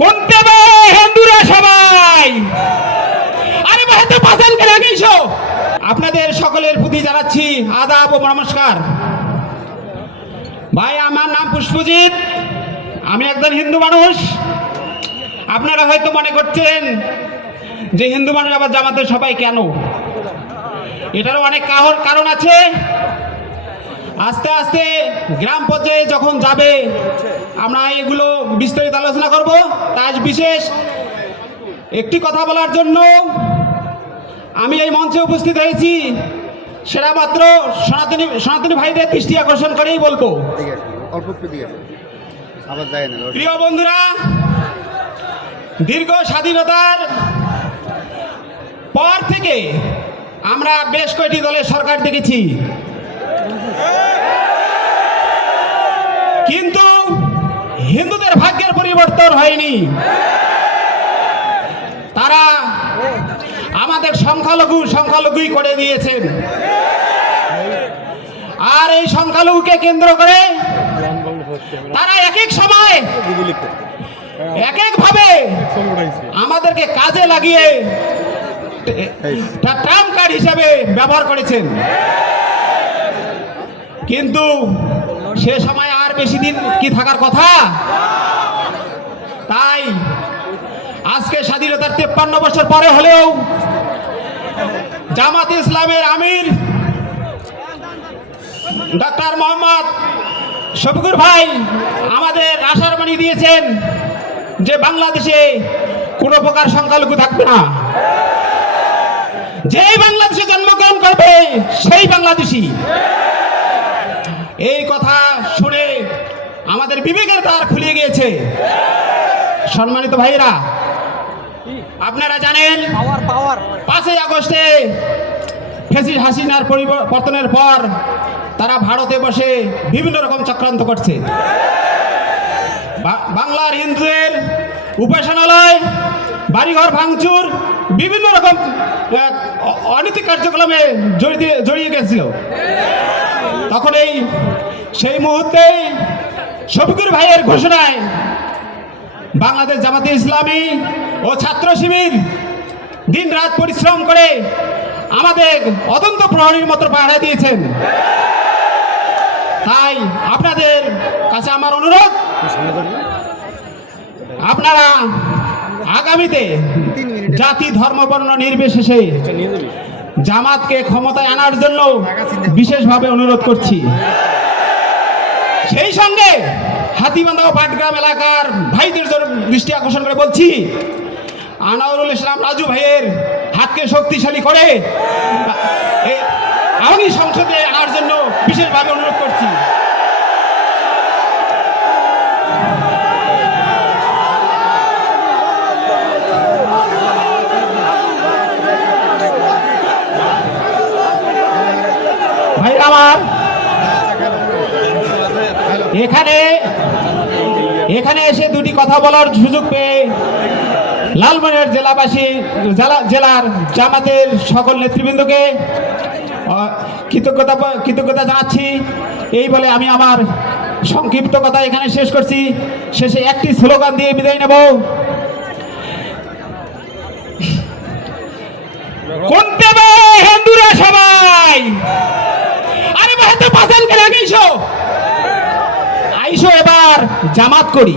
কোনতে হিন্দুরা সবাই। আরে ভাই তো পাশান কে লাগিয়েছো আপনাদের সকলের প্রতি জানাচ্ছি আদাব ও নমস্কার। ভাই, আমার নাম পুষ্পজিৎ। আমি একজন হিন্দু মানুষ। আপনারা হয়তো মনে করছেন যে হিন্দু মানুষ আবার জামাতে সবাই কেন? এটারও অনেক কারণ আছে। আস্তে আস্তে গ্রাম পর্যায়ে যখন যাবে, আমরা এগুলো বিস্তারিত আলোচনা করব। তার বিশেষ একটি কথা বলার জন্য আমি এই মঞ্চে উপস্থিত হয়েছি। সেটা মাত্র সনাতনী সনাতনী ভাইদের দৃষ্টি আকর্ষণ করেই বলব। প্রিয় বন্ধুরা, দীর্ঘ স্বাধীনতার পর থেকে আমরা বেশ কয়েকটি দলের সরকার দেখেছি। কিন্তু হিন্দুদের ভাগ্যের পরিবর্তন হয়নি। তারা আমাদের সংখ্যালঘু সংখ্যালঘুই করে দিয়েছেন। আর এই সংখ্যালঘুকে কেন্দ্র করে তারা এক এক সময় এক এক ভাবে আমাদেরকে কাজে লাগিয়ে টা- ট্রাম্প কার্ড হিসাবে ব্যবহার করেছেন। কিন্তু সে সময় বেশি দিন কি থাকার কথা? তাই আজকে স্বাধীনতার তেপ্পান্ন বছর পরে হলেও জামাত ইসলামের আমির ডক্টর মোহাম্মদ শফিকুর ভাই আমাদের আশার বাণী দিয়েছেন যে বাংলাদেশে কোনো প্রকার সংখ্যালঘু থাকবে না। যেই বাংলাদেশে জন্মগ্রহণ করবে, সেই বাংলাদেশি এই কথা শুনে আমাদের বিবেকের দ্বার খুলে গিয়েছে। সম্মানিত ভাইরা আপনারা জানেন পাঁচই আগস্টে ফেসিস হাসিনার পরিবর্তনের পর তারা ভারতে বসে বিভিন্ন রকম চক্রান্ত করছে। বাংলার হিন্দুদের উপাসনালয় বাড়িঘর ভাঙচুর বিভিন্ন রকম অনৈতিক কার্যক্রমে জড়িয়ে জড়িয়ে গেছিল। তখন এই সেই মুহূর্তে শফিকুর ভাইয়ের ঘোষণায় বাংলাদেশ জামাতে ইসলামী ও ছাত্র শিবির দিন রাত পরিশ্রম করে আমাদের অতন্ত প্রহরীর মতো পাহারা দিয়েছেন। তাই আপনাদের কাছে আমার অনুরোধ, আপনারা আগামীতে জাতি, ধর্ম, বর্ণ নির্বিশেষে জামাতকে ক্ষমতায় আনার জন্য বিশেষভাবে অনুরোধ করছি। সেই সঙ্গে হাতিবান্ধা পাটগ্রাম এলাকার ভাইদের দৃষ্টি আকর্ষণ করে বলছি আনাউরুল ইসলাম রাজু ভাইয়ের হাতকে শক্তিশালী করে এ, আগামী সংসদে আনার জন্য বিশেষভাবে অনুরোধ করছি। ভাই আমার এখানে এখানে এসে দুটি কথা বলার সুযোগ পেয়ে লালমনিরহাট জেলাবাসী, জেলা, জেলার জামাতের সকল নেতৃবৃন্দকে কৃতজ্ঞতা কৃতজ্ঞতা জানাচ্ছি। এই বলে আমি আমার সংক্ষিপ্ত কথা এখানে শেষ করছি। শেষে একটি স্লোগান দিয়ে বিদায় নেব। হিন্দুরা সবাই? আরে কে লাগিয়েছো আইসো এবার জামাত করি।